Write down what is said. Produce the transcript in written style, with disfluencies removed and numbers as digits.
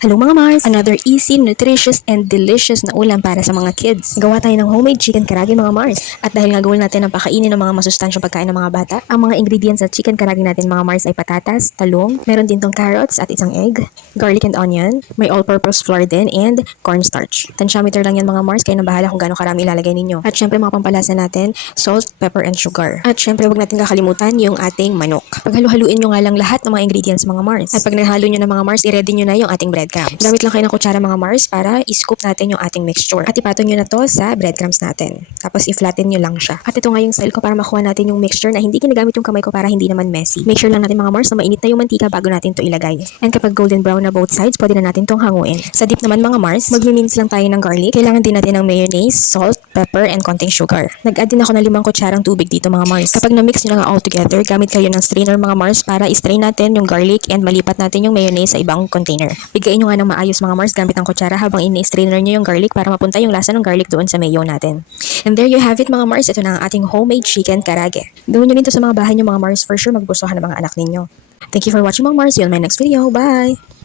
Hello mga Mars! Another easy, nutritious, and delicious na ulam para sa mga kids. Gawa tayo ng homemade chicken karage mga Mars. At dahil nga goal natin ang pakainin ng mga masustansyong pagkain ng mga bata, ang mga ingredients sa chicken karage natin mga Mars ay patatas, talong, meron din tong carrots at isang egg, garlic and onion, may all-purpose flour din, and cornstarch. Tensiometer lang yan mga Mars, kayo na bahala kung gaano karami ilalagay ninyo. At syempre mga pampalasa natin, salt, pepper, and sugar. At syempre huwag natin kakalimutan yung ating manok. Paghalu-haluin nyo nga lang lahat ng mga ingredients mga Mars. At pag nahalo nyo na mga Mars, i-ready nyo na yung ating breadcrumbs. Gamit lang kayo ng kutsara mga Mars para i-scoop natin yung ating mixture. At ipatong nyo na to sa breadcrumbs natin. Tapos i-flatten nyo lang siya. At ito nga yung style ko para makuha natin yung mixture na hindi ginagamit yung kamay ko para hindi naman messy. Make sure lang natin mga Mars na mainit na yung mantika bago natin to ilagay. And kapag golden brown na both sides, pwede na natin tong hanguin. Sa dip naman mga Mars, mag-mince lang tayo ng garlic. Kailangan din natin ng mayonnaise, salt, pepper, and konting sugar. Nag-add din ako ng 5 kutsarang tubig dito mga Mars. Kapag na-mix nyo na nga all together, gamit kayo ng strainer mga Mars para i-strain natin yung garlic and malipat natin yung mayonnaise sa ibang container. Bigay nyo nga ng maayos mga Mars gamit ang kutsara habang ini-strainer nyo yung garlic para mapunta yung lasa ng garlic doon sa mayo natin. And there you have it mga Mars. Ito na ang ating homemade chicken karage. Gawin nyo rin to sa mga bahay nyo mga Mars. For sure magugustuhan ng mga anak ninyo. Thank you for watching mga Mars. See you on my next video. Bye!